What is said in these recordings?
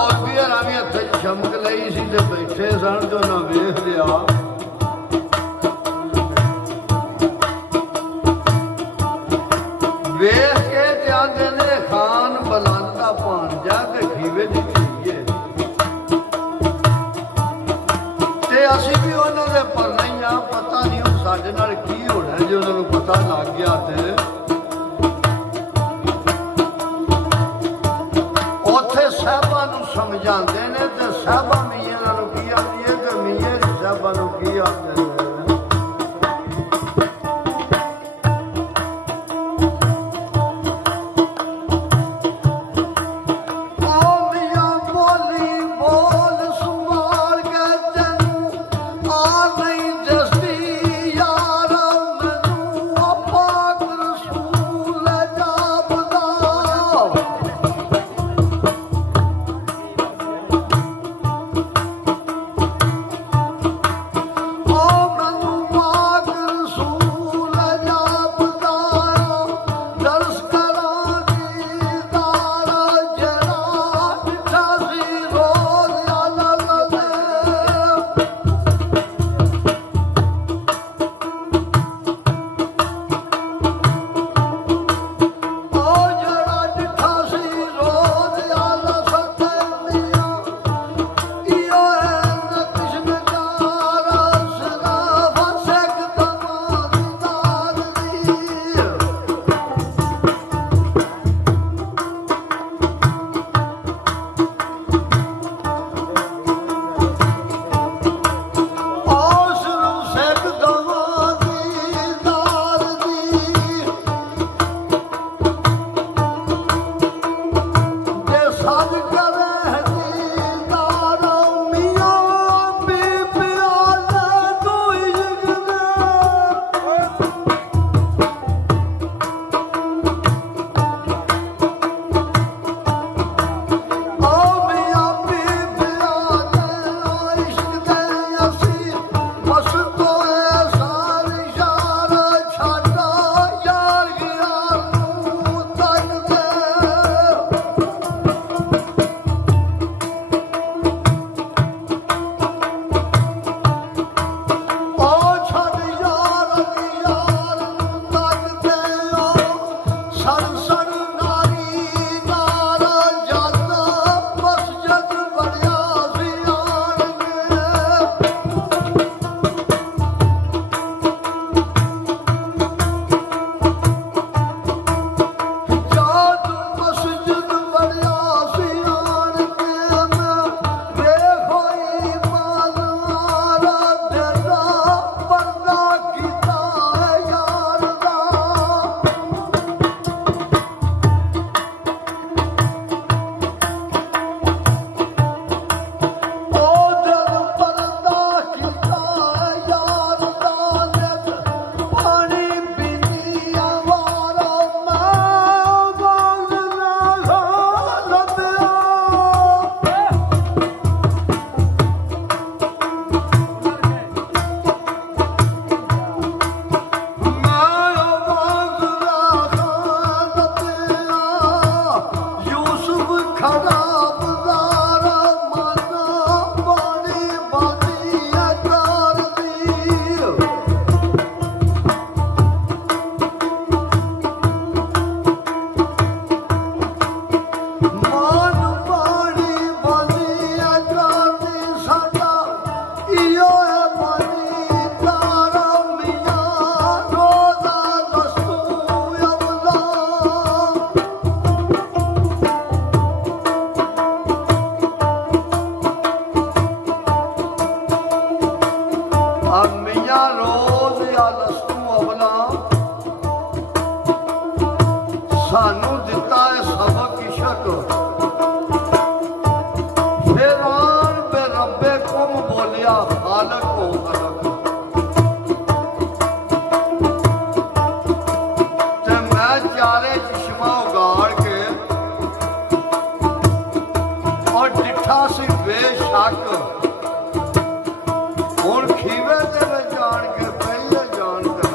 ਮੌਲਵੀਆਂ ਰਾਵੀ ਹੱਥ 'ਚ ਚਮਕ ਲਈ ਸੀ ਤੇ ਬੈਠੇ ਸਨ ਤੇ ਉਹਨਾਂ ਵੇਖ ਲਿਆ ਵੇਖ ਕੇ ਤੇ ਆਂਦੇ ਨੇ ਖਾਨ ਬਲੰਦ ਦਾ ਭਾਣਜਾ ਤੇ ਖੀਵੇ ਦੀ ਧੀ ਹੈ ਤੇ ਅਸੀਂ ਵੀ ਉਹਨਾਂ ਦੇ ਪਰਨੇ ਹੀ ਆ ਪਤਾ ਨਹੀਂ ਹੁਣ ਸਾਡੇ ਨਾਲ ਕੀ ਹੋਣਾ ਜੇ ਉਹਨਾਂ ਨੂੰ ਪਤਾ ਲੱਗ ਗਿਆ ਤੇ ਉੱਥੇ ਸਾਹਿਬਾਂ ਨੂੰ ਸਮਝਾਉਂਦੇ ਨੇ ਤੇ ਸਾਹਿਬਾਂ ਮੀਆਂ ਨੂੰ ਕੀ ਆਉਂਦੀ ਹੈ ਤੇ ਮੀਆਂ ਸਾਹਿਬਾਂ ਨੂੰ ਕੀ ਆਉਂਦੇ ਨੇ ਸਾਨੂੰ ਦਿੱਤਾ ਹੈ ਸਬਕ ਇਸ਼ਕ ਫਿਰ ਆਨ ਬੇ ਰੱਬੇ ਕੁਮ ਬੋਲਿਆ ਖਾਲਕ ਹੋ ਖਲਕ ਤੇ ਮੈਂ ਚਾਰੇ ਚਸ਼ਮਾ ਉਗਾੜ ਕੇ ਔਰ ਡਿੱਠਾ ਸੀ ਬੇਸ਼ੱਕ ਹੁਣ ਖੀਵੇ ਦੇ ਵਿੱਚ ਜਾਣ ਕੇ ਪਹਿਲੇ ਜਾਣ ਕੇ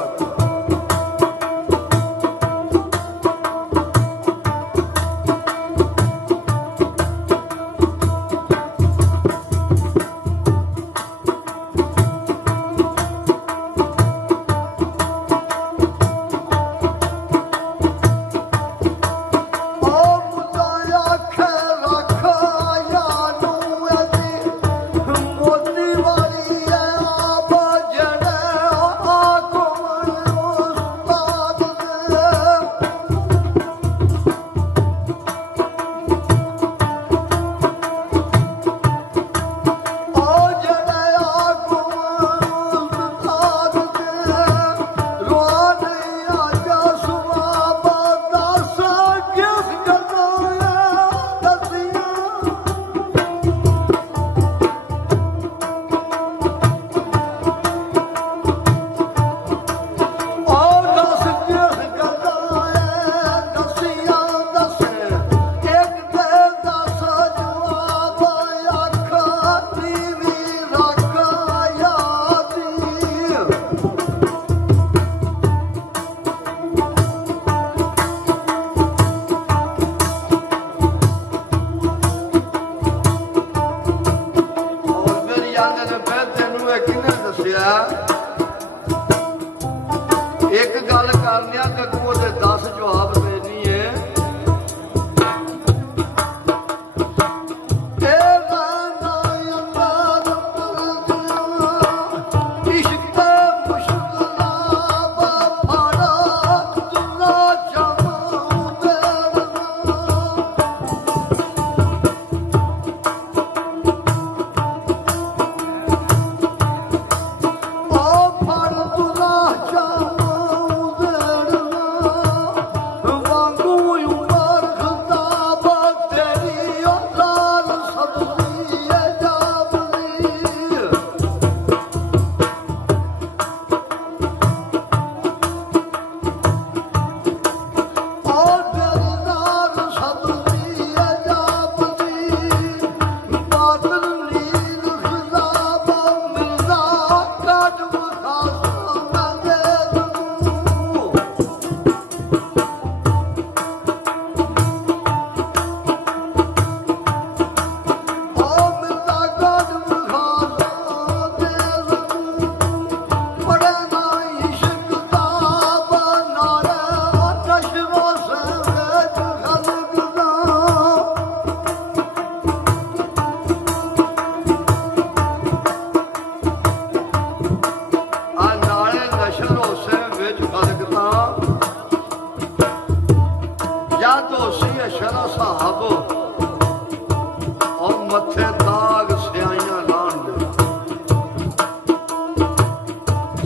ਮੱਥੇ ਦਾਗ ਸਿਆਈਆਂ ਲਾਣ ਦੇ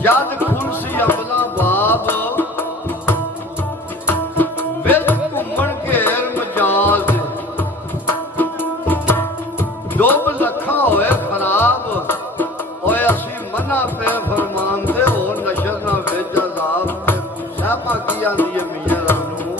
ਜਦ ਖੁਲਸੀ ਅਬਲਾ ਬਾਬ ਵਿੱਚ ਘੁੰਮਣ ਘੇਰ ਮਜਾਲ ਦੇ ਡੋਬ ਲੱਖਾਂ ਹੋਏ ਖਰਾਬ ਓਏ ਅਸੀਂ ਮਨਾ ਪੇ ਫਰਮਾਨਦੇ ਹੋ ਨਸ਼ਰ ਨਾ ਵੇਚ ਅਜ਼ਾਬ ਸਾਪਾ ਕੀ ਆਂਦੀ ਹੈ ਮੀਆਂ ਰਾਮ ਨੂੰ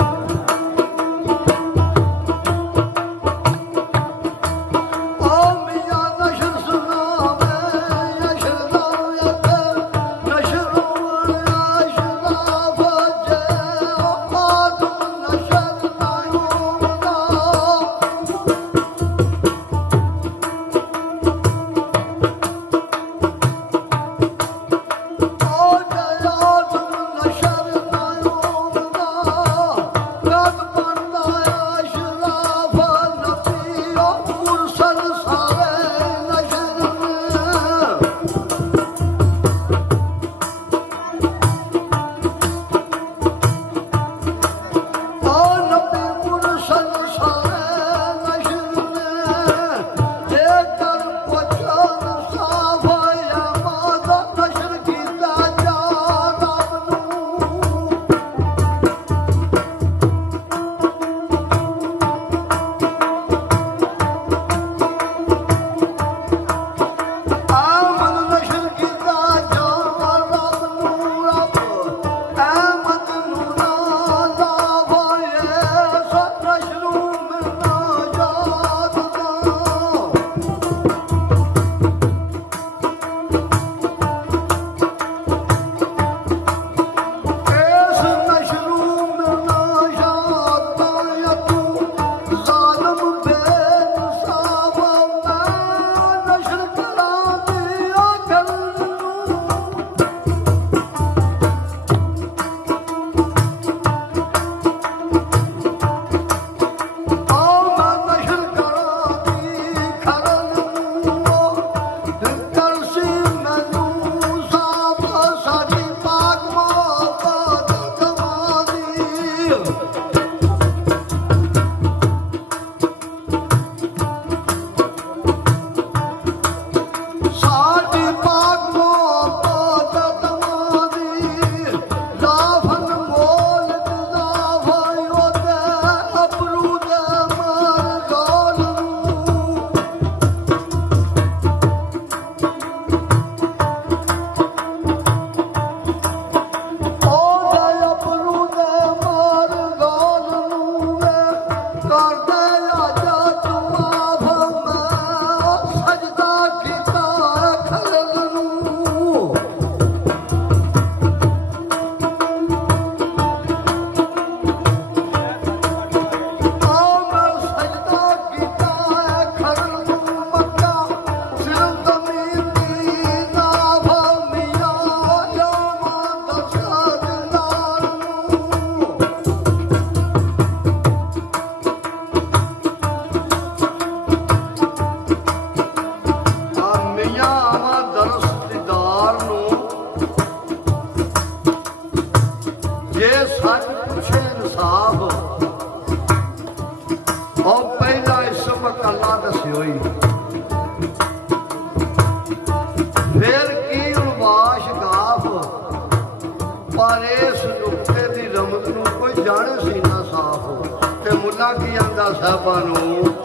पर इस नुक्ते की रमत न कोई जाने सी ना साफ ते मुला की आंदा साहबा नूं